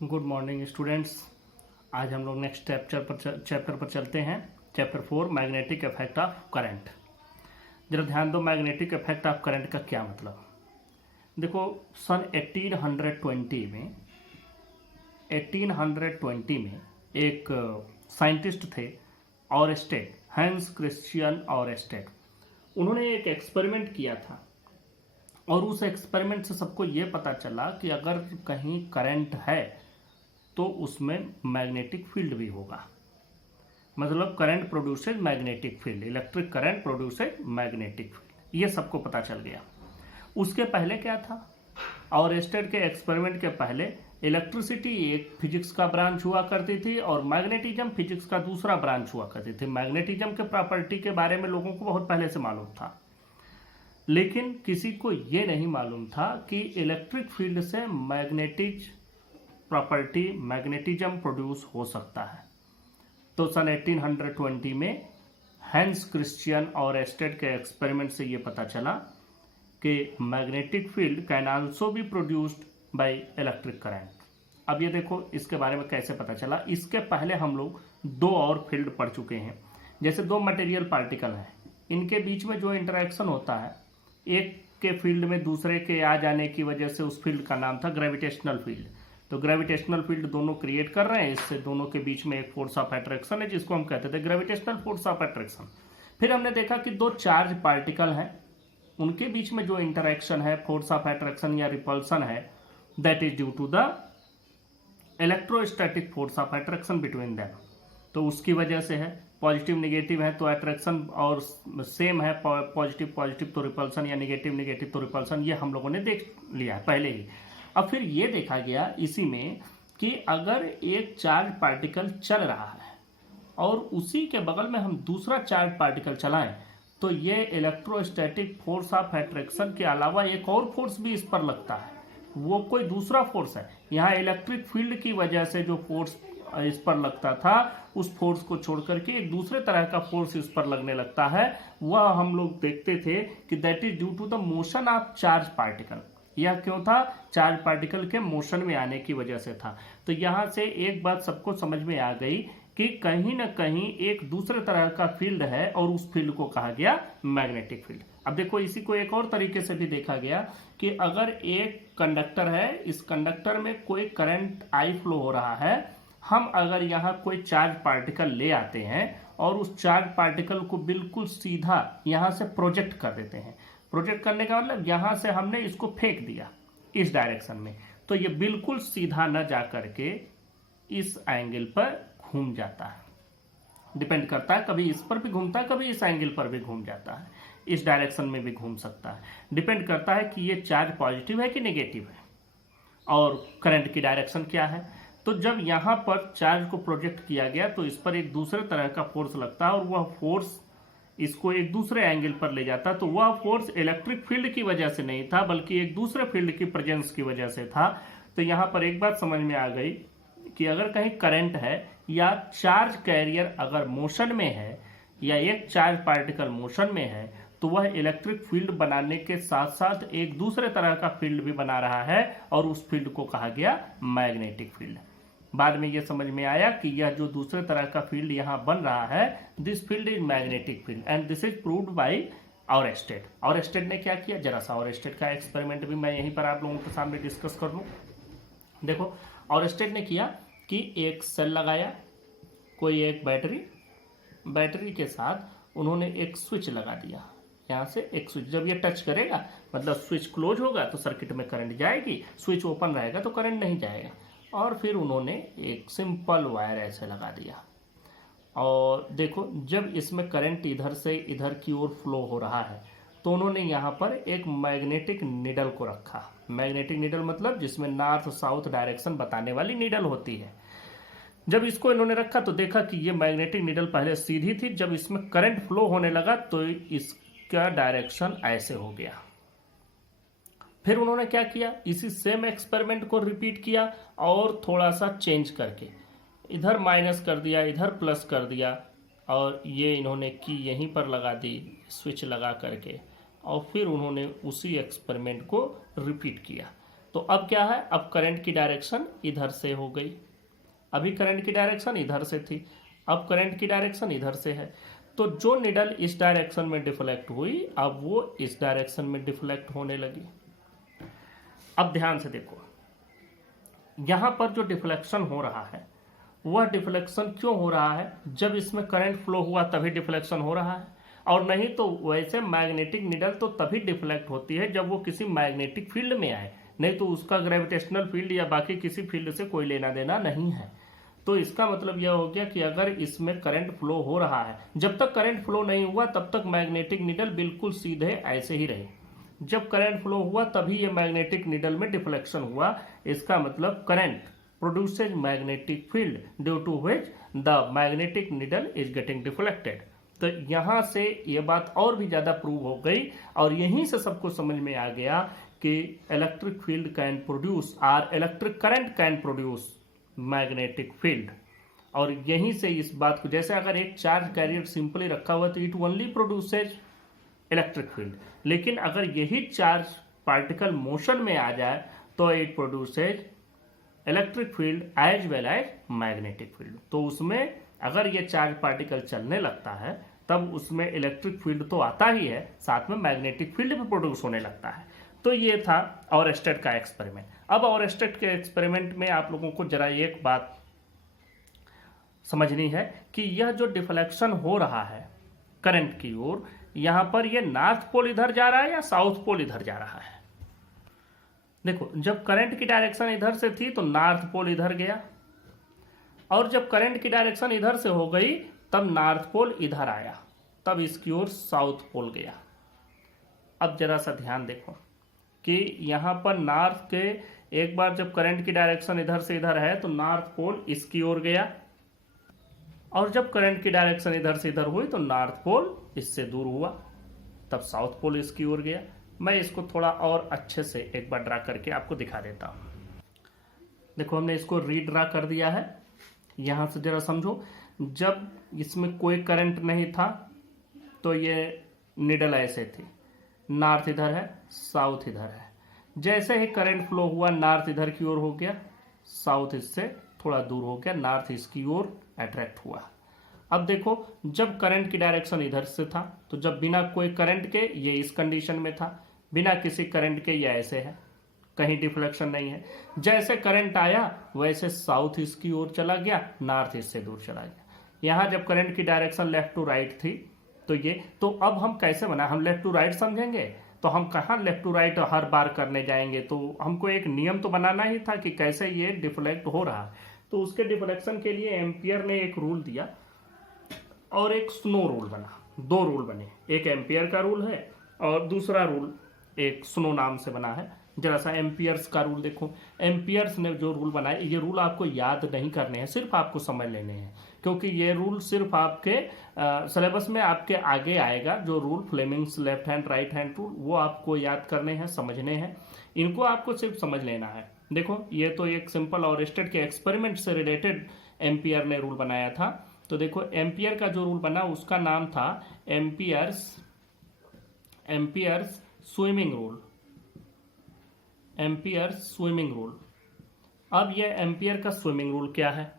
Good morning students. आज हम लोग नेक्स्ट चैप्टर पर चलते हैं। Chapter 4 magnetic effect of current. जरा ध्यान दो, मैग्नेटिक इफेक्ट ऑफ करंट का क्या मतलब। देखो, सन 1820 में एक साइंटिस्ट थे, ऑरेस्टेड, हैंस क्रिश्चियन ऑरेस्टेड। उन्होंने एक एक्सपेरिमेंट किया था और उस एक्सपेरिमेंट से सबको ये पता चला कि अगर कहीं करंट है तो उसमें मैग्नेटिक फील्ड भी होगा। मतलब current produces magnetic field, electric current produces magnetic field, ये सबको पता चल गया। उसके पहले क्या था, ऑरेस्टेड के एक्सपेरिमेंट के पहले इलेक्ट्रिसिटी एक फिजिक्स का ब्रांच हुआ करती थी और मैग्नेटिज्म फिजिक्स का दूसरा ब्रांच हुआ करती थी। मैग्नेटिज्म के प्रॉपर्टी के बारे में लोगों को बहुत पहले से मालूम था, लेकिन किसी को यह नहीं मालूम था कि इलेक्ट्रिक फील्ड से मैग्नेटिज्म प्रोड्यूस हो सकता है। तो सन 1820 में हैंस क्रिश्चियन ऑरेस्टेड के एक्सपेरिमेंट से यह पता चला कि magnetic field can also be produced by electric current. अब ये देखो इसके बारे में कैसे पता चला। इसके पहले हम लोग दो और फील्ड पढ़ चुके हैं। जैसे दो मटेरियल पार्टिकल हैं, इनके बीच में जो इंटरेक्शन होता है, एक के फील्ड में दूसरे के आ जाने की वजह से उस फील्ड का नाम था ग्रेविटेशनल फील्ड। तो ग्रेविटेशनल फील्ड दोनों क्रिएट कर रहे हैं, इससे दोनों के बीच में एक फोर्स ऑफ अट्रैक्शन है जिसको हम कहते थे ग्रेविटेशनल फोर्स ऑफ अट्रैक्शन। फिर हमने देखा कि दो चार्ज पार्टिकल हैं, उनके बीच में जो इंटरेक्शन है, फोर्स ऑफ अट्रैक्शन या रिपल्सन है, that is due to the electrostatic force of attraction between them. तो उसकी वजह से है, पॉजिटिव निगेटिव है तो अट्रैक्शन और सेम है, पॉजिटिव पॉजिटिव तो रिपल्सन या निगेटिव निगेटिव तो रिपल्सन, ये हम लोगों ने देख लिया है पहले ही। अब फिर ये देखा गया इसी में कि अगर एक चार्ज पार्टिकल चल रहा है और उसी के बगल में हम दूसरा चार्ज पार्टिकल चलाएं तो ये इलेक्ट्रोस्टैटिक फोर्स ऑफ अट्रैक्शन के अलावा एक और फोर्स भी इस पर लगता है। वो कोई दूसरा फोर्स है। यहाँ इलेक्ट्रिक फील्ड की वजह से जो फोर्स इस पर लगता था, उस फोर्स को छोड़ करके एक दूसरे तरह का फोर्स इस पर लगने लगता है। वह हम लोग देखते थे कि that is due to the motion of charge particle. यह क्यों था? चार्ज पार्टिकल के मोशन में आने की वजह से था। तो यहां से एक बात सबको समझ में आ गई कि कहीं ना कहीं एक दूसरे तरह का फील्ड है और उस फील्ड को कहा गया मैग्नेटिक फील्ड। अब देखो, इसी को एक और तरीके से भी देखा गया कि अगर एक कंडक्टर है, इस कंडक्टर में कोई करंट आई फ्लो हो रहा है, हम अगर यहाँ कोई चार्ज पार्टिकल ले आते हैं और उस चार्ज पार्टिकल को बिल्कुल सीधा यहाँ से प्रोजेक्ट कर देते हैं। प्रोजेक्ट करने का मतलब यहाँ से हमने इसको फेंक दिया इस डायरेक्शन में, तो ये बिल्कुल सीधा न जा करके इस एंगल पर घूम जाता है। डिपेंड करता है, कभी इस पर भी घूमता है, कभी इस एंगल पर भी घूम जाता है, इस डायरेक्शन में भी घूम सकता है। डिपेंड करता है कि ये चार्ज पॉजिटिव है कि नेगेटिव है और करंट की डायरेक्शन क्या है। तो जब यहाँ पर चार्ज को प्रोजेक्ट किया गया तो इस पर एक दूसरे तरह का फोर्स लगता है और वह फोर्स इसको एक दूसरे एंगल पर ले जाता। तो वह फोर्स इलेक्ट्रिक फील्ड की वजह से नहीं था, बल्कि एक दूसरे फील्ड की प्रेजेंस की वजह से था। तो यहाँ पर एक बात समझ में आ गई कि अगर कहीं करंट है या चार्ज कैरियर अगर मोशन में है या एक चार्ज पार्टिकल मोशन में है, तो वह इलेक्ट्रिक फील्ड बनाने के साथ साथ एक दूसरे तरह का फील्ड भी बना रहा है और उस फील्ड को कहा गया मैग्नेटिक फील्ड। बाद में यह समझ में आया कि यह जो दूसरे तरह का फील्ड यहाँ बन रहा है, this field is magnetic field and this is proved by Oersted. Oersted ने क्या किया, जरा सा ऑरेस्टेड का एक्सपेरिमेंट भी मैं यहीं पर आप लोगों के सामने डिस्कस कर लूँ। देखो, ऑरेस्टेड ने किया कि एक सेल लगाया, कोई एक बैटरी के साथ उन्होंने एक स्विच लगा दिया। यहाँ से एक स्विच, जब ये टच करेगा मतलब स्विच क्लोज होगा तो सर्किट में करंट जाएगी, स्विच ओपन रहेगा तो करंट नहीं जाएगा। और फिर उन्होंने एक सिंपल वायर ऐसे लगा दिया और देखो, जब इसमें करंट इधर से इधर की ओर फ्लो हो रहा है तो उन्होंने यहाँ पर एक मैग्नेटिक नीडल को रखा। मैग्नेटिक नीडल मतलब जिसमें नॉर्थ साउथ डायरेक्शन बताने वाली नीडल होती है। जब इसको इन्होंने रखा तो देखा कि ये मैग्नेटिक नीडल पहले सीधी थी, जब इसमें करंट फ्लो होने लगा तो इसका डायरेक्शन ऐसे हो गया। फिर उन्होंने क्या किया, इसी सेम एक्सपेरिमेंट को रिपीट किया और थोड़ा सा चेंज करके इधर माइनस कर दिया, इधर प्लस कर दिया और ये इन्होंने की यहीं पर लगा दी स्विच लगा करके, और फिर उन्होंने उसी एक्सपेरिमेंट को रिपीट किया। तो अब क्या है, अब करंट की डायरेक्शन इधर से हो गई। अभी करंट की डायरेक्शन इधर से थी, अब करंट की डायरेक्शन इधर से है। तो जो निडल इस डायरेक्शन में डिफ्लेक्ट हुई, अब वो इस डायरेक्शन में डिफ्लेक्ट होने लगी। अब ध्यान से देखो, यहां पर जो डिफ्लेक्शन हो रहा है वह डिफ्लेक्शन क्यों हो रहा है, जब इसमें करंट फ्लो हुआ तभी डिफ्लेक्शन हो रहा है, और नहीं तो वैसे मैग्नेटिक निडल तो तभी डिफ्लेक्ट होती है जब वो किसी मैग्नेटिक फील्ड में आए, नहीं तो उसका ग्रेविटेशनल फील्ड या बाकी किसी फील्ड से कोई लेना देना नहीं है। तो इसका मतलब यह हो गया कि अगर इसमें करंट फ्लो हो रहा है, जब तक करंट फ्लो नहीं हुआ तब तक मैग्नेटिक निडल बिल्कुल सीधे ऐसे ही रहे। जब करंट फ्लो हुआ तभी ये मैग्नेटिक निडल में डिफ्लेक्शन हुआ। इसका मतलब current produces magnetic field due to which the magnetic needle is getting deflected. तो यहां से ये बात और भी ज्यादा प्रूव हो गई, और यहीं से सबको समझ में आ गया कि इलेक्ट्रिक फील्ड कैन प्रोड्यूस और electric current can produce magnetic field. और यहीं से इस बात को, जैसे अगर एक चार्ज कैरियर सिंपली रखा हुआ तो it only produces electric field, लेकिन अगर यही चार्ज पार्टिकल मोशन में आ जाए तो it produces electric field as well as magnetic field. तो उसमें अगर ये चार्ज पार्टिकल चलने लगता है तब उसमें इलेक्ट्रिक फील्ड तो आता ही है, साथ में मैग्नेटिक फील्ड भी प्रोड्यूस होने लगता है। तो ये था ऑरेस्टेड का एक्सपेरिमेंट। अब ऑरेस्टेड के एक्सपेरिमेंट में आप लोगों को जरा एक बात समझनी है कि यह जो डिफ्लेक्शन हो रहा है करंट की ओर, यहां पर यह नॉर्थ पोल इधर जा रहा है या साउथ पोल इधर जा रहा है। देखो, जब करंट की डायरेक्शन इधर से थी तो नॉर्थ पोल इधर गया, और जब करंट की डायरेक्शन इधर से हो गई तब नॉर्थ पोल इधर आया, तब इसकी ओर साउथ पोल गया। अब जरा सा ध्यान देखो कि यहां पर नॉर्थ के, एक बार जब करंट की डायरेक्शन इधर से इधर है तो नॉर्थ पोल इसकी ओर गया, और जब करंट की डायरेक्शन इधर से इधर हुई तो नॉर्थ पोल इससे दूर हुआ, तब साउथ पोल इसकी ओर गया। मैं इसको थोड़ा और अच्छे से एक बार ड्रा करके आपको दिखा देता हूं। देखो, हमने इसको रीड्रा कर दिया है। यहां से जरा समझो, जब इसमें कोई करंट नहीं था तो ये निडल ऐसे थी, नॉर्थ इधर है, साउथ इधर है। जैसे ही करंट फ्लो हुआ नॉर्थ इधर की ओर हो गया, साउथ इससे थोड़ा दूर हो गया, नॉर्थ इसकी ओर अट्रैक्ट हुआ। अब देखो, जब करंट की डायरेक्शन इधर से था तो जब बिना कोई करंट के ये इस कंडीशन में था, बिना किसी करंट के ये ऐसे है, कहीं डिफ्लेक्शन नहीं है। जैसे करंट आया वैसे साउथ इसकी ओर चला गया, नॉर्थ इससे दूर चला गया। यहां जब करंट की डायरेक्शन लेफ्ट टू राइट थी तो ये, तो अब हम कैसे बना, हम लेफ्ट टू राइट समझेंगे तो हम कहाँ लेफ्ट टू राइट हर बार करने जाएंगे, तो हमको एक नियम तो बनाना ही था कि कैसे ये डिफ्लेक्ट हो रहा है। तो उसके डिफ्लेक्शन के लिए एम्पियर ने एक रूल दिया और एक स्नो रूल बना। दो रूल बने, एक एम्पियर का रूल है और दूसरा रूल एक स्नो नाम से बना है। जरा सा एम्पियर्स का रूल देखो। एम्पियर्स ने जो रूल बनाए, ये रूल आपको याद नहीं करने हैं, सिर्फ आपको समझ लेने हैं, क्योंकि ये रूल सिर्फ आपके सिलेबस में आपके आगे आएगा। जो rule Fleming's left hand right hand rule, वो आपको याद करने हैं, समझने हैं, इनको आपको सिर्फ समझ लेना है। देखो, ये तो एक सिंपल ऑरेस्टेड के एक्सपेरिमेंट से रिलेटेड एम्पियर ने रूल बनाया था। तो देखो, एम्पियर का जो रूल बना उसका नाम था amperes swimming rule. Amperes swimming rule. अब ये एम्पियर का स्विमिंग रूल क्या है,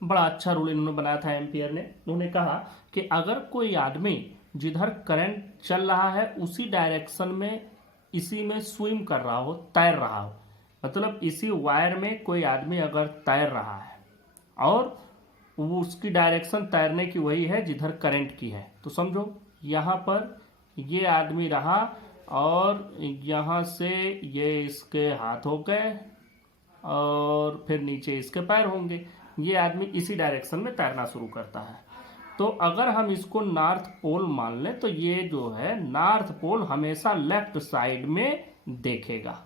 बड़ा अच्छा रूल इन्होंने बनाया था एम्पियर ने। उन्होंने कहा कि अगर कोई आदमी जिधर करंट चल रहा है उसी डायरेक्शन में इसी में स्विम कर रहा हो, तैर रहा हो, मतलब इसी वायर में कोई आदमी अगर तैर रहा है और वो उसकी डायरेक्शन तैरने की वही है जिधर करंट की है, तो समझो यहाँ पर ये आदमी रहा और यहाँ से ये इसके हाथ हो गए और फिर नीचे इसके पैर होंगे। ये आदमी इसी डायरेक्शन में तैरना शुरू करता है। तो अगर हम इसको नॉर्थ पोल मान लें तो ये जो है नॉर्थ पोल हमेशा लेफ्ट साइड में देखेगा।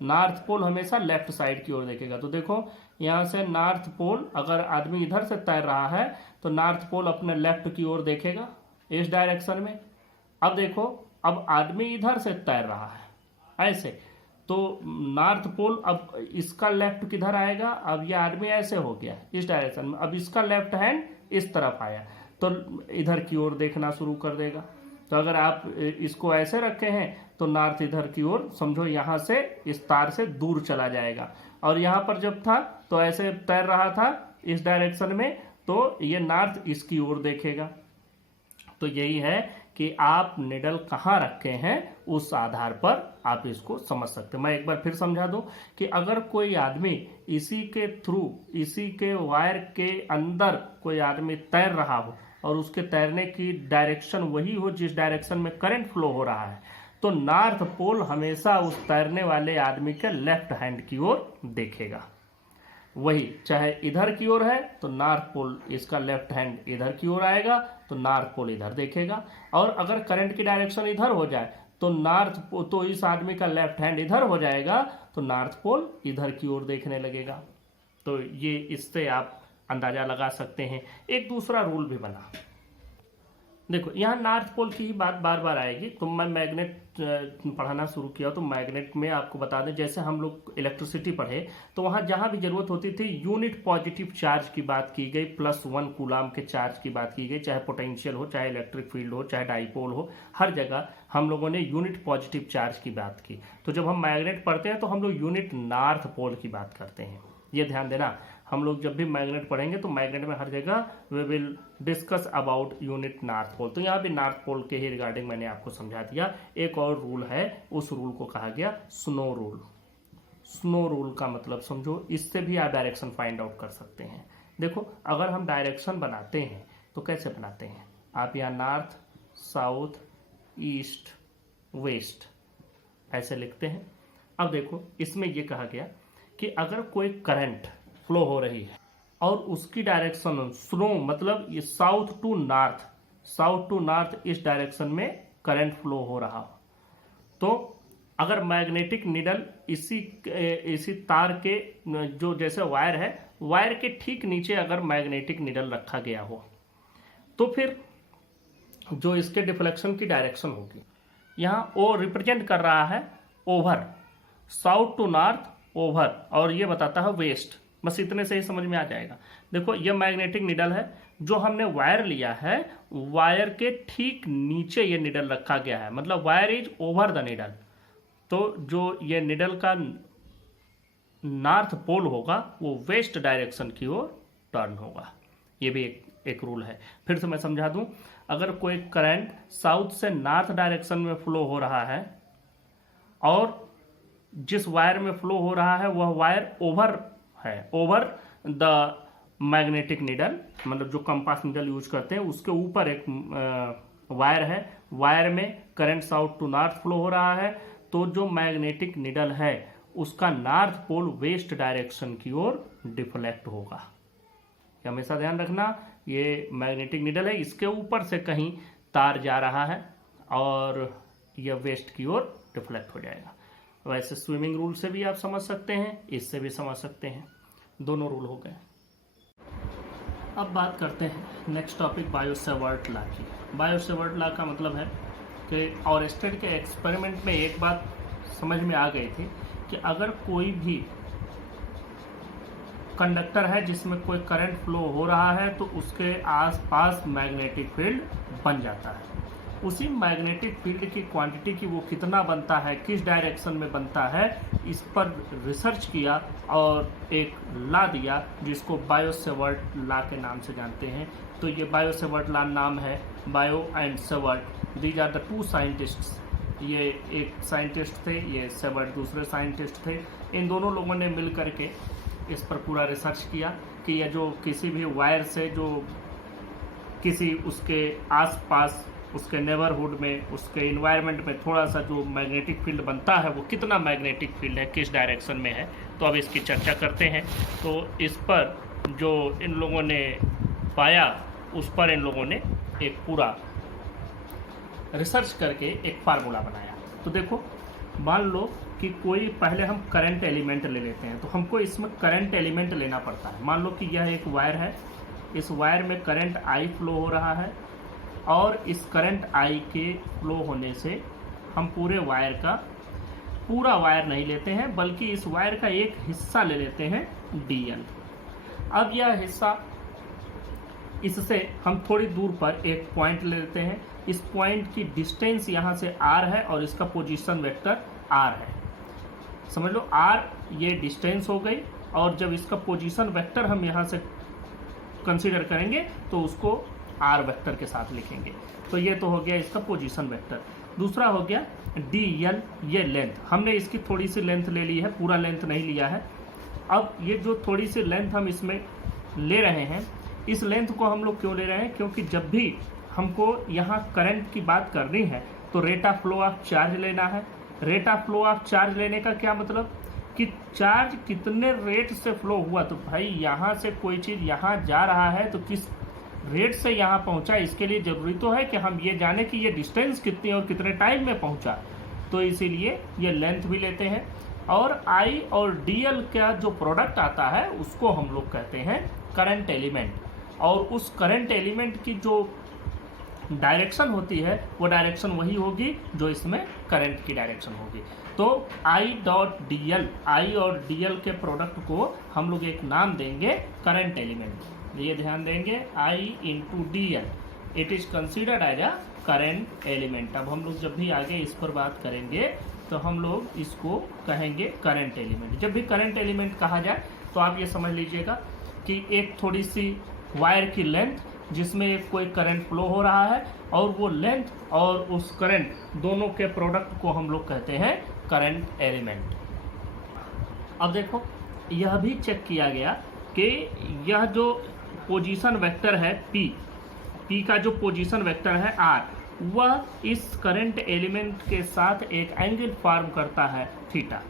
नॉर्थ पोल हमेशा लेफ्ट साइड की ओर देखेगा। तो देखो, यहाँ से नॉर्थ पोल, अगर आदमी इधर से तैर रहा है तो नॉर्थ पोल अपने लेफ्ट की ओर देखेगा इस डायरेक्शन में। अब देखो, अब आदमी इधर से तैर रहा है ऐसे, तो नॉर्थ पोल अब इसका लेफ्ट किधर आएगा, अब ये आदमी ऐसे हो गया इस डायरेक्शन में, अब इसका लेफ्ट हैंड इस तरफ आया तो इधर की ओर देखना शुरू कर देगा। तो अगर आप इसको ऐसे रखे हैं तो नॉर्थ इधर की ओर समझो यहाँ से इस तार से दूर चला जाएगा, और यहाँ पर जब था तो ऐसे तैर रहा था इस डायरेक्शन में, तो ये नॉर्थ इसकी ओर देखेगा। तो यही है कि आप निडल कहाँ रखे हैं उस आधार पर आप इसको समझ सकते हैं। मैं एक बार फिर समझा दूं कि अगर कोई आदमी इसी के थ्रू, इसी के वायर के अंदर कोई आदमी तैर रहा हो और उसके तैरने की डायरेक्शन वही हो जिस डायरेक्शन में करंट फ्लो हो रहा है, तो नॉर्थ पोल हमेशा उस तैरने वाले आदमी के लेफ्ट हैंड की ओर देखेगा। वही चाहे इधर की ओर है तो नॉर्थ पोल इसका लेफ्ट हैंड इधर की ओर आएगा, तो नॉर्थ पोल इधर देखेगा। और अगर करंट की डायरेक्शन इधर हो जाए तो इस आदमी का लेफ्ट हैंड इधर हो जाएगा, तो नॉर्थ पोल इधर की ओर देखने लगेगा। तो ये इससे आप अंदाजा लगा सकते हैं। एक दूसरा रूल भी बना, देखो यहाँ नॉर्थ पोल की ही बात बार बार आएगी। तो मैं मैग्नेट पढ़ाना शुरू किया तो मैग्नेट में आपको बता दें, जैसे हम लोग इलेक्ट्रिसिटी पढ़े तो वहाँ जहाँ भी जरूरत होती थी यूनिट पॉजिटिव चार्ज की बात की गई, +1 कूलाम के चार्ज की बात की गई, चाहे पोटेंशियल हो, चाहे इलेक्ट्रिक फील्ड हो, चाहे डाइपोल हो, हर जगह हम लोगों ने यूनिट पॉजिटिव चार्ज की बात की। तो जब हम मैग्नेट पढ़ते हैं तो हम लोग यूनिट नॉर्थ पोल की बात करते हैं। ये ध्यान देना, हम लोग जब भी मैग्नेट पढ़ेंगे तो मैग्नेट में हर जगह we will discuss about unit north pole. तो यहाँ भी नॉर्थ पोल के ही रिगार्डिंग मैंने आपको समझा दिया। एक और रूल है, उस रूल को कहा गया स्नो रूल। स्नो रूल का मतलब समझो, इससे भी आप डायरेक्शन फाइंड आउट कर सकते हैं। देखो अगर हम डायरेक्शन बनाते हैं तो कैसे बनाते हैं, आप यहाँ नॉर्थ, साउथ, ईस्ट, वेस्ट ऐसे लिखते हैं। अब देखो इसमें ये कहा गया कि अगर कोई करंट फ्लो हो रही है और उसकी डायरेक्शन स्नो, मतलब ये साउथ टू नॉर्थ इस डायरेक्शन में करंट फ्लो हो रहा हो, तो अगर मैग्नेटिक निडल इसी तार के जो जैसे वायर है, वायर के ठीक नीचे अगर मैग्नेटिक निडल रखा गया हो, तो फिर जो इसके डिफ्लेक्शन की डायरेक्शन होगी, यहाँ ओ रिप्रेजेंट कर रहा है over, south to north over, और ये बताता है वेस्ट। बस इतने से ही समझ में आ जाएगा। देखो ये मैग्नेटिक निडल है, जो हमने वायर लिया है, वायर के ठीक नीचे ये निडल रखा गया है, मतलब wire is over the needle. तो जो ये निडल का नॉर्थ पोल होगा वो वेस्ट डायरेक्शन की ओर टर्न होगा। ये भी एक रूल है। फिर से मैं समझा दूं, अगर कोई करंट साउथ से नॉर्थ डायरेक्शन में फ्लो हो रहा है और जिस वायर में फ्लो हो रहा है वह wire over the magnetic needle, मतलब जो कंपास निडल यूज करते हैं उसके ऊपर एक वायर है, वायर में current south to north flow हो रहा है, तो जो मैग्नेटिक निडल है उसका नॉर्थ पोल वेस्ट डायरेक्शन की ओर डिफ्लेक्ट होगा। हमेशा ध्यान रखना, ये मैग्नेटिक निडल है, इसके ऊपर से कहीं तार जा रहा है और यह वेस्ट की ओर डिफ्लेक्ट हो जाएगा। वैसे स्विमिंग रूल से भी आप समझ सकते हैं, इससे भी समझ सकते हैं, दोनों रूल हो गए। अब बात करते हैं नेक्स्ट टॉपिक बायो-सेवर्ट लॉ की। बायो-सेवर्ट लॉ का मतलब है कि ऑरेस्टेड के एक्सपेरिमेंट में एक बात समझ में आ गई थी कि अगर कोई भी कंडक्टर है जिसमें कोई करंट फ्लो हो रहा है तो उसके आसपास मैग्नेटिक फील्ड बन जाता है। उसी मैग्नेटिक फील्ड की क्वांटिटी की वो कितना बनता है, किस डायरेक्शन में बनता है, इस पर रिसर्च किया और एक लॉ दिया जिसको बायो-सेवर्ट लॉ के नाम से जानते हैं। तो ये बायो-सेवर्ट लॉ नाम है, Biot and Savart, these are the two scientists. ये एक साइंटिस्ट थे, ये सेवर्ट दूसरे साइंटिस्ट थे। इन दोनों लोगों ने मिल करके इस पर पूरा रिसर्च किया कि यह जो किसी भी वायर से जो किसी उसके आसपास, उसके नेबरहुड में, उसके इन्वायरमेंट में थोड़ा सा जो मैग्नेटिक फील्ड बनता है वो कितना मैग्नेटिक फील्ड है, किस डायरेक्शन में है। तो अब इसकी चर्चा करते हैं। तो इस पर जो इन लोगों ने पाया उस पर इन लोगों ने एक पूरा रिसर्च करके एक फार्मूला बनाया। तो देखो मान लो कि कोई, पहले हम करंट एलिमेंट ले लेते हैं, तो हमको इसमें करंट एलिमेंट लेना पड़ता है। मान लो कि यह एक वायर है, इस वायर में करंट आई फ्लो हो रहा है और इस करंट आई के फ्लो होने से हम पूरे वायर का, पूरा वायर नहीं लेते हैं बल्कि इस वायर का एक हिस्सा ले लेते हैं DL। अब यह हिस्सा इससे हम थोड़ी दूर पर एक पॉइंट ले लेते हैं। इस पॉइंट की डिस्टेंस यहाँ से r है और इसका पोजीशन वेक्टर r है। समझ लो r ये डिस्टेंस हो गई, और जब इसका पोजीशन वेक्टर हम यहाँ से कंसीडर करेंगे तो उसको r वेक्टर के साथ लिखेंगे। तो ये तो हो गया इसका पोजीशन वेक्टर। दूसरा हो गया dl, ये लेंथ, हमने इसकी थोड़ी सी लेंथ ले ली है, पूरा लेंथ नहीं लिया है। अब ये जो थोड़ी सी लेंथ हम इसमें ले रहे हैं, इस लेंथ को हम लोग क्यों ले रहे हैं? क्योंकि जब भी हमको यहाँ करंट की बात करनी है तो rate of flow of charge लेना है। Rate of flow of charge लेने का क्या मतलब कि चार्ज कितने रेट से फ्लो हुआ। तो भाई यहाँ से कोई चीज़ यहाँ जा रहा है तो किस रेट से यहाँ पहुँचा, इसके लिए ज़रूरी तो है कि हम ये जाने कि ये डिस्टेंस कितनी और कितने टाइम में पहुँचा। तो इसीलिए ये लेंथ भी लेते हैं। और आई और डीएल का जो प्रोडक्ट आता है उसको हम लोग कहते हैं करंट एलिमेंट, और उस करंट एलिमेंट की जो डायरेक्शन होती है वो डायरेक्शन वही होगी जो इसमें करंट की डायरेक्शन होगी। तो आई डॉट डी एल, आई और डी एल के प्रोडक्ट को हम लोग एक नाम देंगे करंट एलिमेंट। ये ध्यान देंगे, I into d l, it is considered as a current element. अब हम लोग जब भी आगे इस पर बात करेंगे तो हम लोग इसको कहेंगे करंट एलिमेंट। जब भी करंट एलिमेंट कहा जाए तो आप ये समझ लीजिएगा कि एक थोड़ी सी वायर की लेंथ जिसमें कोई करंट फ्लो हो रहा है, और वो लेंथ और उस करंट दोनों के प्रोडक्ट को हम लोग कहते हैं करंट एलिमेंट। अब देखो, यह भी चेक किया गया कि यह जो पोजीशन वेक्टर है P का जो पोजीशन वेक्टर है R, वह इस करंट एलिमेंट के साथ एक एंगल फॉर्म करता है थीटा।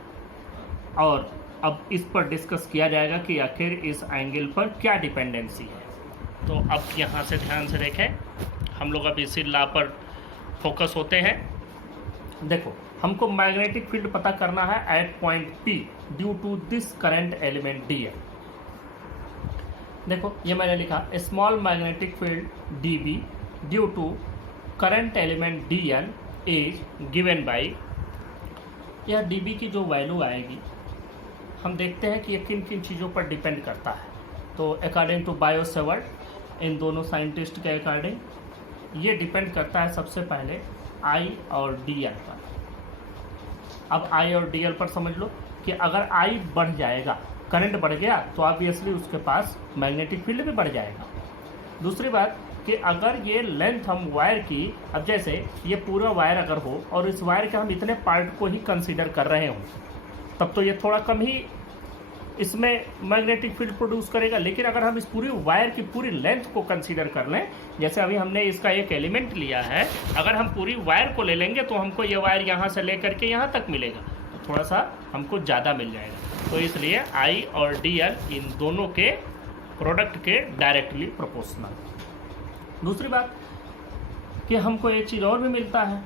और अब इस पर डिस्कस किया जाएगा कि आखिर इस एंगल पर क्या डिपेंडेंसी है। तो अब यहाँ से ध्यान से देखें, हम लोग अब इसी लॉ पर फोकस होते हैं। देखो, हमको मैग्नेटिक फील्ड पता करना है at point P due to this current element dl। देखो, ये मैंने लिखा small magnetic field dB due to current element dl is given by, यह dB की जो वैल्यू आएगी हम देखते हैं कि ये किन किन चीज़ों पर डिपेंड करता है। तो अकॉर्डिंग टू बायो-सेवर्ट, इन दोनों साइंटिस्ट के अकॉर्डिंग ये डिपेंड करता है सबसे पहले I और DL पर। अब I और DL पर समझ लो कि अगर I बढ़ जाएगा, करंट बढ़ गया, तो ऑब्वियसली उसके पास मैग्नेटिक फील्ड भी बढ़ जाएगा। दूसरी बात कि अगर ये लेंथ हम वायर की, अब जैसे ये पूरा वायर अगर हो और इस वायर के हम इतने पार्ट को ही कंसीडर कर रहे हों, तब तो ये थोड़ा कम ही इसमें मैग्नेटिक फील्ड प्रोड्यूस करेगा। लेकिन अगर हम इस पूरी वायर की पूरी लेंथ को कंसीडर कर लें, जैसे अभी हमने इसका एक एलिमेंट लिया है, अगर हम पूरी वायर को ले लेंगे तो हमको ये वायर यहाँ से लेकर के यहाँ तक मिलेगा, तो थोड़ा सा हमको ज़्यादा मिल जाएगा। तो इसलिए आई और डी एल इन दोनों के प्रोडक्ट के डायरेक्टली प्रोपोर्शनल। दूसरी बात कि हमको एक चीज़ और भी मिलता है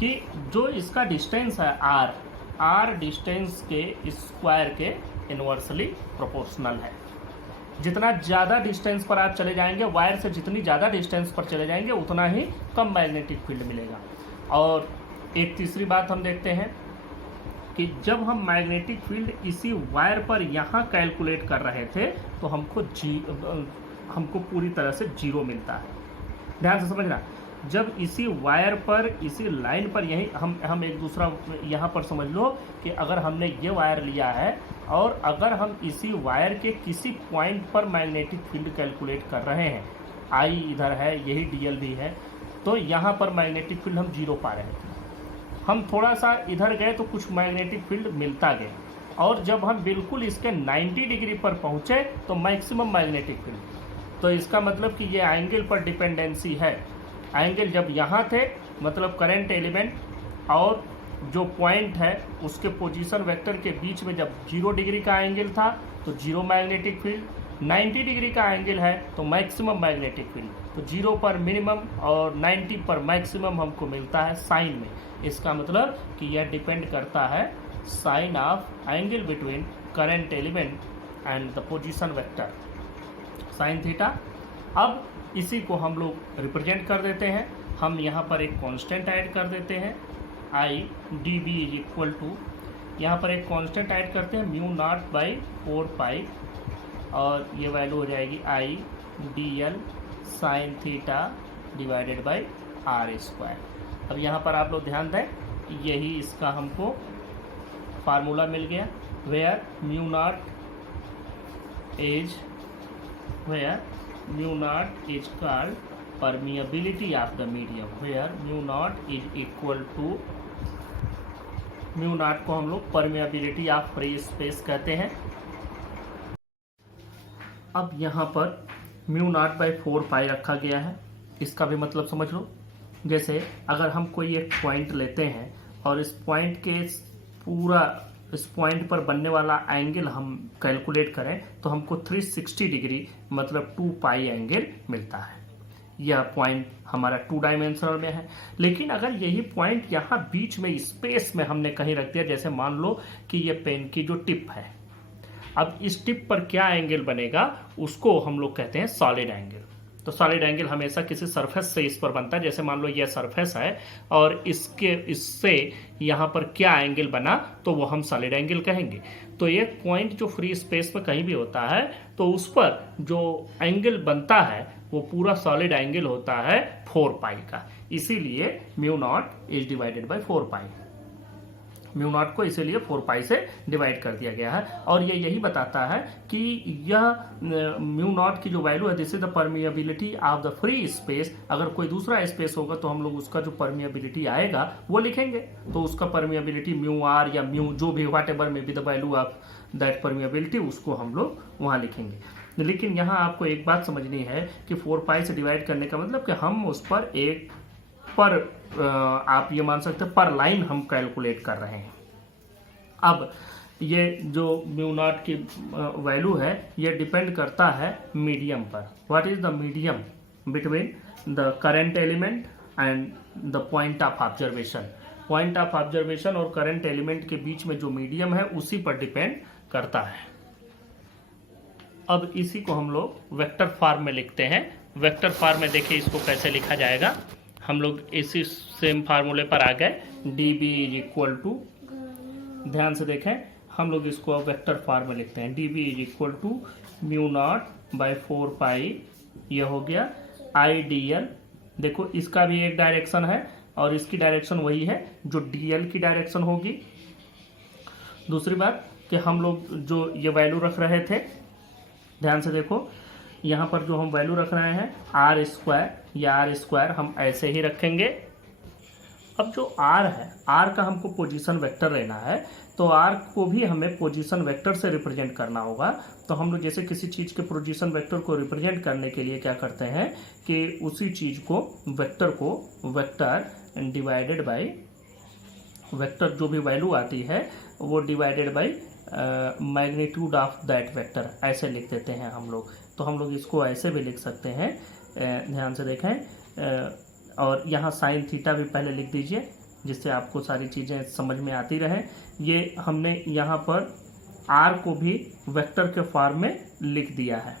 कि जो इसका डिस्टेंस है आर डिस्टेंस के स्क्वायर के इनवर्सली प्रोपोर्शनल है। जितना ज़्यादा डिस्टेंस पर आप चले जाएंगे, वायर से जितनी ज़्यादा डिस्टेंस पर चले जाएंगे, उतना ही कम मैग्नेटिक फील्ड मिलेगा। और एक तीसरी बात हम देखते हैं कि जब हम मैग्नेटिक फील्ड इसी वायर पर यहाँ कैलकुलेट कर रहे थे तो हमको पूरी तरह से जीरो मिलता है। ध्यान से समझना, जब इसी वायर पर, इसी लाइन पर, यही हम एक दूसरा यहाँ पर समझ लो कि अगर हमने ये वायर लिया है और अगर हम इसी वायर के किसी पॉइंट पर मैग्नेटिक फील्ड कैलकुलेट कर रहे हैं, आई इधर है, यही डीएल भी है, तो यहाँ पर मैग्नेटिक फील्ड हम जीरो पा रहे थे। हम थोड़ा सा इधर गए तो कुछ मैग्नेटिक फील्ड मिलता गया, और जब हम बिल्कुल इसके 90 डिग्री पर पहुँचे तो मैक्सिमम मैग्नेटिक फील्ड। तो इसका मतलब कि ये एंगल पर डिपेंडेंसी है। एंगल जब यहाँ थे, मतलब करंट एलिमेंट और जो पॉइंट है उसके पोजीशन वेक्टर के बीच में जब 0 डिग्री का एंगल था तो जीरो मैग्नेटिक फील्ड, 90 डिग्री का एंगल है तो मैक्सिमम मैग्नेटिक फील्ड। तो 0 पर मिनिमम और 90 पर मैक्सिमम हमको मिलता है साइन में। इसका मतलब कि यह डिपेंड करता है sine of angle between current element and the position vector, sine theta. अब इसी को हम लोग रिप्रेजेंट कर देते हैं। हम यहाँ पर एक कांस्टेंट ऐड कर देते हैं, I d B is equal to, यहाँ पर एक कांस्टेंट ऐड करते हैं म्यू नॉट बाई 4 पाई, और ये वैल्यू हो जाएगी I d l sine theta divided by r square. अब यहाँ पर आप लोग ध्यान दें, यही इसका हमको फार्मूला मिल गया, where mu naught is called permeability of the medium, where mu naught is equal to, mu naught को हम लोग परमेबिलिटी ऑफ फ्री स्पेस कहते हैं। अब यहाँ पर म्यू नॉट बाई 4 पाई रखा गया है, इसका भी मतलब समझ लो। जैसे अगर हम कोई एक पॉइंट लेते हैं और इस पॉइंट पर बनने वाला एंगल हम कैलकुलेट करें तो हमको 360 डिग्री मतलब 2 पाई एंगल मिलता है। यह पॉइंट हमारा 2 डायमेंशनल में है। लेकिन अगर यही पॉइंट यहाँ बीच में स्पेस में हमने कहीं रख दिया, जैसे मान लो कि ये पेन की जो टिप है, अब इस टिप पर क्या एंगल बनेगा उसको हम लोग कहते हैं सॉलिड एंगल। तो सॉलिड एंगल हमेशा किसी सरफेस से इस पर बनता है। जैसे मान लो यह सरफेस है और इससे यहाँ पर क्या एंगल बना तो वो हम सॉलिड एंगल कहेंगे। तो एक पॉइंट जो फ्री स्पेस में कहीं भी होता है तो उस पर जो एंगल बनता है वो पूरा सॉलिड एंगल होता है 4 पाई का। इसीलिए mu naught is divided by 4 pi. Mu not को इसीलिए 4 पाई से डिवाइड कर दिया गया है। और ये यही बताता है कि यह म्यू नॉट की जो वैल्यू है, this is the permeability of the free space. अगर कोई दूसरा स्पेस होगा तो हम लोग उसका जो परमिएबिलिटी आएगा वो लिखेंगे। तो उसका परमिएबिलिटी म्यू आर या म्यू जो भी व्हाट एवर में be the value of that permeability, उसको हम लोग वहाँ लिखेंगे। लेकिन यहाँ आपको एक बात समझनी है कि 4 पाई से डिवाइड करने का मतलब कि हम उस पर एक पर आप ये मान सकते हैं पर लाइन हम कैलकुलेट कर रहे हैं। अब ये जो म्यू नॉट की वैल्यू है ये डिपेंड करता है मीडियम पर। What is the medium between the current element and the point of observation. Point of observation और करंट एलिमेंट के बीच में जो मीडियम है उसी पर डिपेंड करता है। अब इसी को हम लोग वेक्टर फॉर्म में लिखते हैं। वेक्टर फॉर्म में देखिए इसको कैसे लिखा जाएगा। हम लोग इसी सेम फार्मूले पर आ गए, d B is equal to, ध्यान से देखें, हम लोग इसको अब वेक्टर फॉर्म में लिखते हैं। D B is equal to mu naught by 4 pi, ये हो गया आई डी एल। देखो इसका भी एक डायरेक्शन है और इसकी डायरेक्शन वही है जो डी एल की डायरेक्शन होगी। दूसरी बात कि हम लोग जो ये वैल्यू रख रहे थे, ध्यान से देखो, यहाँ पर जो हम वैल्यू रख रहे हैं आर स्क्वायर, या आर स्क्वायर हम ऐसे ही रखेंगे। अब जो आर है, आर का हमको पोजीशन वेक्टर लेना है, तो आर को भी हमें पोजीशन वेक्टर से रिप्रेजेंट करना होगा। तो हम लोग जैसे किसी चीज़ के पोजीशन वेक्टर को रिप्रेजेंट करने के लिए क्या करते हैं कि उसी चीज़ को वेक्टर डिवाइडेड बाई वेक्टर, जो भी वैल्यू आती है वो divided by magnitude of that vector, ऐसे लिख देते हैं हम लोग। तो हम लोग इसको ऐसे भी लिख सकते हैं, ध्यान से देखें। और यहाँ साइन थीटा भी पहले लिख दीजिए जिससे आपको सारी चीज़ें समझ में आती रहें। ये हमने यहाँ पर आर को भी वेक्टर के फॉर्म में लिख दिया है।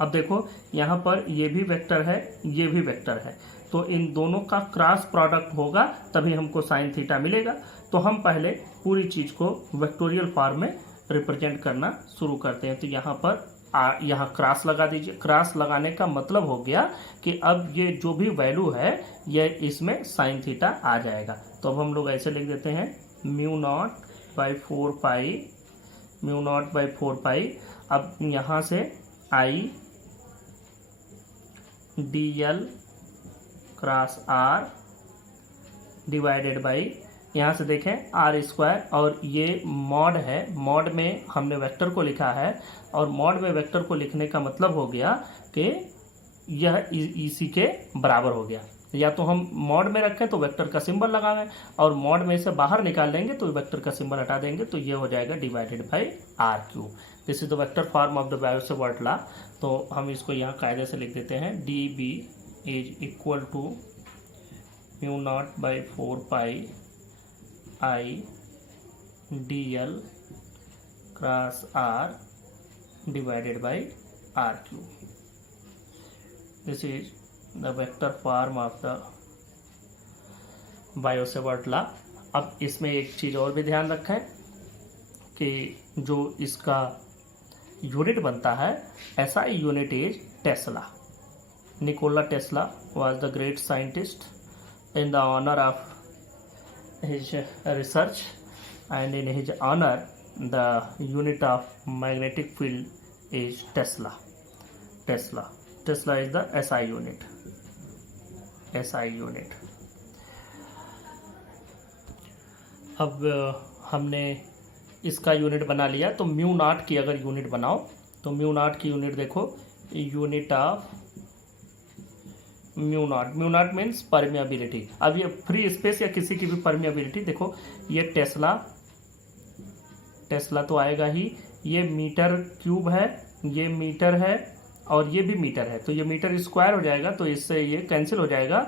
अब देखो यहाँ पर ये भी वेक्टर है, ये भी वेक्टर है, तो इन दोनों का क्रॉस प्रोडक्ट होगा तभी हमको साइन थीटा मिलेगा। तो हम पहले पूरी चीज़ को वेक्टोरियल फॉर्म में रिप्रेजेंट करना शुरू करते हैं। तो यहाँ पर यहाँ क्रॉस लगा दीजिए। क्रॉस लगाने का मतलब हो गया कि अब ये जो भी वैल्यू है ये इसमें साइन थीटा आ जाएगा। तो अब हम लोग ऐसे लिख देते हैं mu naught by 4 pi, mu naught by 4 pi. अब यहाँ से I d l cross r divided by, यहाँ से देखें आर स्क्वायर, और ये मॉड है, मॉड में हमने वेक्टर को लिखा है और मॉड में वेक्टर को लिखने का मतलब हो गया कि यह इसी के बराबर हो गया। या तो हम मॉड में रखें तो वेक्टर का सिंबल लगाएं और मॉड में से बाहर निकाल देंगे तो वेक्टर का सिंबल हटा देंगे, तो ये हो जाएगा divided by r cube. This is the vector form of the Biot Savart law. तो हम इसको यहाँ कायदे से लिख देते हैं, d B is equal to mu naught by 4 pi I d l cross r divided by r cube. This is the vector form of the Biot Savart law. अब इसमें एक चीज़ और भी ध्यान रखें कि जो इसका यूनिट बनता है, ऐसा unit is Tesla. Nikola Tesla was the great scientist. In the honor of his research and in his honor, the unit of magnetic field is Tesla. Tesla is the SI unit. अब हमने इसका unit बना लिया, तो mu naught की अगर unit बनाओ तो म्यू नॉट की यूनिट देखो, unit of mu not means permeability. अब ये फ्री स्पेस या किसी की भी परमिएबिलिटी देखो, ये टेस्ला तो आएगा ही, ये मीटर क्यूब है, ये मीटर है और ये भी मीटर है, तो ये मीटर स्क्वायर हो जाएगा, तो इससे ये कैंसिल हो जाएगा,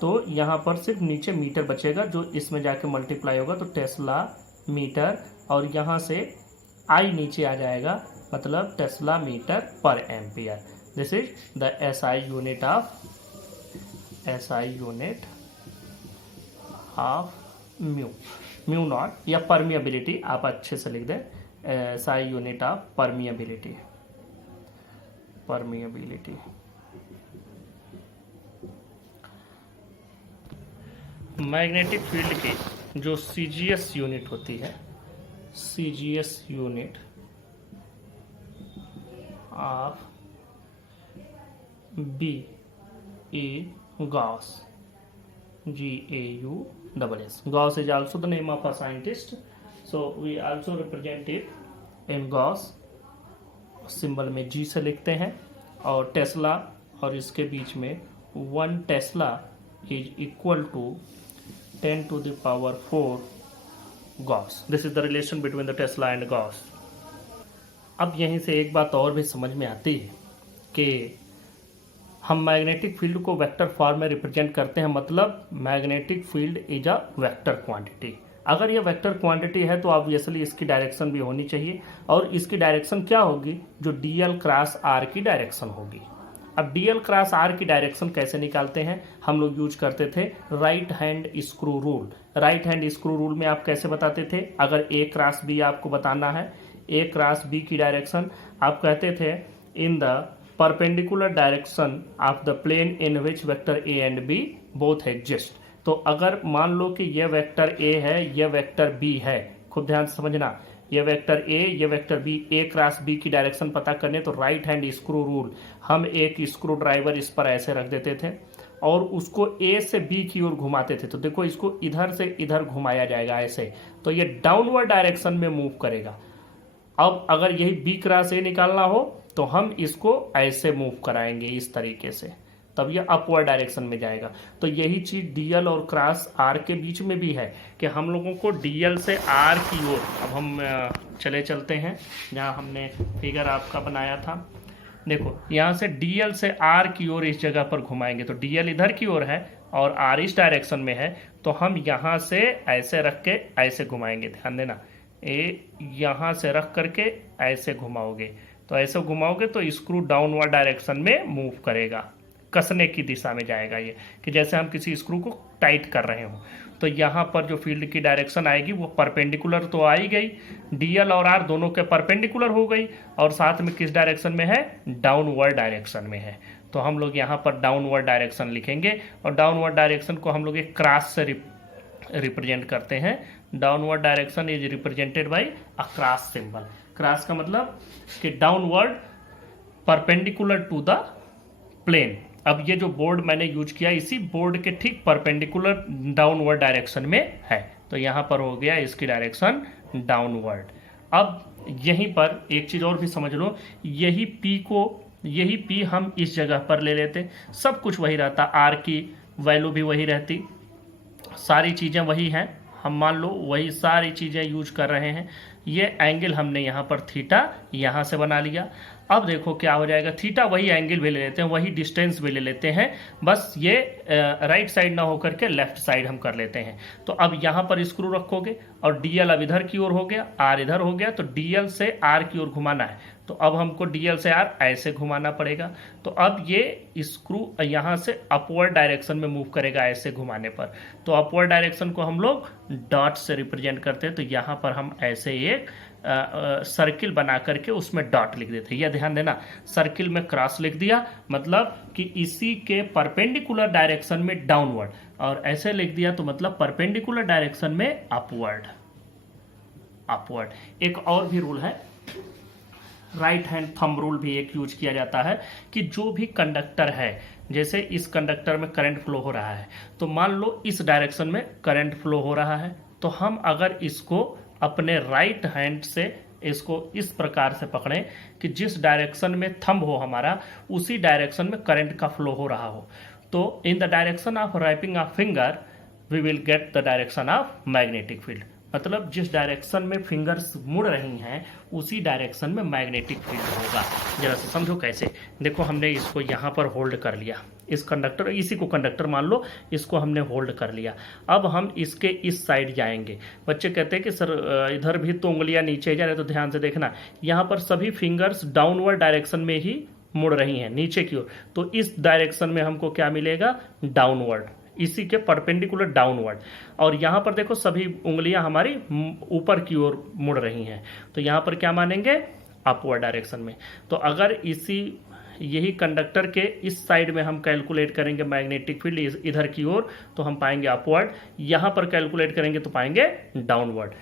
तो यहाँ पर सिर्फ नीचे मीटर बचेगा जो इसमें जाके मल्टीप्लाई होगा, तो टेस्ला मीटर, और यहाँ से आई नीचे आ जाएगा, मतलब tesla metre per ampere. This is the SI unit of mu naught या परमिएबिलिटी, आप अच्छे से लिख दें, SI unit of permeability. Magnetic field की जो सीजीएस यूनिट होती है, CGS unit of B a gauss, GAUSS. Gauss is also the name of a scientist, so we also represent it in Gauss, symbol में G से लिखते हैं, और Tesla और इसके बीच में 1 tesla is equal to 10 to the power 4 Gauss. This is the relation between the Tesla and Gauss. अब यहीं से एक बात और भी समझ में आती है कि हम मैग्नेटिक फील्ड को वेक्टर फॉर्म में रिप्रेजेंट करते हैं, मतलब magnetic field is a vector quantity. अगर ये वेक्टर क्वांटिटी है तो ऑब्वियसली इसकी डायरेक्शन भी होनी चाहिए, और इसकी डायरेक्शन क्या होगी, जो dl क्रॉस r की डायरेक्शन होगी। अब dl क्रॉस r की डायरेक्शन कैसे निकालते हैं, हम लोग यूज करते थे right hand screw rule. Right hand screw rule में आप कैसे बताते थे, अगर a क्रॉस b आपको बताना है, a क्रॉस b की डायरेक्शन आप कहते थे in the perpendicular direction of the plane in which vector a and b both exist. तो अगर मान लो कि यह वेक्टर a है, यह वेक्टर b है, खूब ध्यान से समझना, ये वेक्टर a, ये vector b, a cross b की डायरेक्शन पता करने तो राइट हैंड स्क्रू रूल, हम एक स्क्रू ड्राइवर इस पर ऐसे रख देते थे और उसको a से b की ओर घुमाते थे। तो देखो इसको इधर से इधर घुमाया जाएगा ऐसे, तो ये डाउनवर्ड डायरेक्शन में मूव करेगा। अब अगर यही b क्रॉस a निकालना हो तो हम इसको ऐसे मूव कराएंगे इस तरीके से, तब ये अपवर्ड डायरेक्शन में जाएगा। तो यही चीज dl और क्रॉस r के बीच में भी है कि हम लोगों को dl से r की ओर, अब हम चलते हैं जहां हमने फिगर आपका बनाया था, देखो यहाँ से dl से r की ओर इस जगह पर घुमाएंगे, तो dl इधर की ओर है और r इस डायरेक्शन में है, तो हम यहाँ से ऐसे रख के ऐसे घुमाएंगे, ध्यान देना, यहाँ से रख करके ऐसे घुमाओगे, तो ऐसे घुमाओगे तो स्क्रू डाउनवर्ड डायरेक्शन में मूव करेगा, कसने की दिशा में जाएगा, ये कि जैसे हम किसी स्क्रू को टाइट कर रहे हो। तो यहाँ पर जो फील्ड की डायरेक्शन आएगी वो परपेंडिकुलर तो आ ही गई, dl और r दोनों के परपेंडिकुलर हो गई, और साथ में किस डायरेक्शन में है, डाउनवर्ड डायरेक्शन में है। तो हम लोग यहाँ पर डाउनवर्ड डायरेक्शन लिखेंगे, और डाउनवर्ड डायरेक्शन को हम लोग एक क्रॉस से रिप्रेजेंट करते हैं। Downward direction is represented by a cross symbol. Cross का मतलब कि downward perpendicular to the plane. अब ये जो बोर्ड मैंने यूज किया इसी बोर्ड के ठीक परपेंडिकुलर डाउनवर्ड डायरेक्शन में है, तो यहाँ पर हो गया इसकी डायरेक्शन डाउनवर्ड। अब यहीं पर एक चीज़ और भी समझ लो, यही P हम इस जगह पर ले लेते, सब कुछ वही रहता, R की वैल्यू भी वही रहती, सारी चीज़ें वही हैं, हम मान लो वही सारी चीज़ें यूज कर रहे हैं। ये एंगल हमने यहाँ पर थीटा यहाँ से बना लिया। अब देखो क्या हो जाएगा, थीटा वही एंगल भी ले लेते हैं, वही डिस्टेंस भी ले लेते हैं, बस ये राइट साइड ना होकर के लेफ्ट साइड हम कर लेते हैं। तो अब यहाँ पर स्क्रू रखोगे और dl अब इधर की ओर हो गया, r इधर हो गया, तो dl से r की ओर घुमाना है, तो अब हमको dl से r ऐसे घुमाना पड़ेगा। तो अब ये स्क्रू यहाँ से अपवर्ड डायरेक्शन में मूव करेगा ऐसे घुमाने पर, तो अपवर्ड डायरेक्शन को हम लोग डॉट से रिप्रेजेंट करते हैं। तो यहाँ पर हम ऐसे एक सर्किल बना करके उसमें डॉट लिख देते हैं। यह ध्यान देना, सर्किल में क्रॉस लिख दिया मतलब कि इसी के परपेंडिकुलर डायरेक्शन में डाउनवर्ड, और ऐसे लिख दिया तो मतलब परपेंडिकुलर डायरेक्शन में अपवर्ड। अपवर्ड। एक और भी रूल है, राइट हैंड थंब रूल भी एक यूज किया जाता है कि जो भी कंडक्टर है, जैसे इस कंडक्टर में करंट फ्लो हो रहा है, तो मान लो इस डायरेक्शन में करंट फ्लो हो रहा है, तो हम अगर इसको अपने राइट हैंड से इसको इस प्रकार से पकड़ें कि जिस डायरेक्शन में थंब हो हमारा, उसी डायरेक्शन में करंट का फ्लो हो रहा हो, तो in the direction of wrapping of finger we will get the direction of magnetic field. मतलब जिस डायरेक्शन में फिंगर्स मुड़ रही हैं उसी डायरेक्शन में मैग्नेटिक फील्ड होगा। जरा से समझो कैसे। देखो हमने इसको यहाँ पर होल्ड कर लिया, इस कंडक्टर, इसी को कंडक्टर मान लो, इसको हमने होल्ड कर लिया। अब हम इसके इस साइड जाएंगे। बच्चे कहते हैं कि सर इधर भी तो उंगलियां नीचे जा रही, तो ध्यान से देखना, यहाँ पर सभी फिंगर्स डाउनवर्ड डायरेक्शन में ही मुड़ रही हैं, नीचे की ओर। तो इस डायरेक्शन में हमको क्या मिलेगा? डाउनवर्ड, इसी के परपेंडिकुलर डाउनवर्ड। और यहाँ पर देखो सभी उंगलियां हमारी ऊपर की ओर मुड़ रही हैं, तो यहाँ पर क्या मानेंगे? अपवर्ड डायरेक्शन में। तो अगर यही कंडक्टर के इस साइड में हम कैलकुलेट करेंगे मैग्नेटिक फील्ड इधर की ओर, तो हम पाएंगे अपवर्ड। यहाँ पर कैलकुलेट करेंगे तो पाएंगे डाउनवर्ड।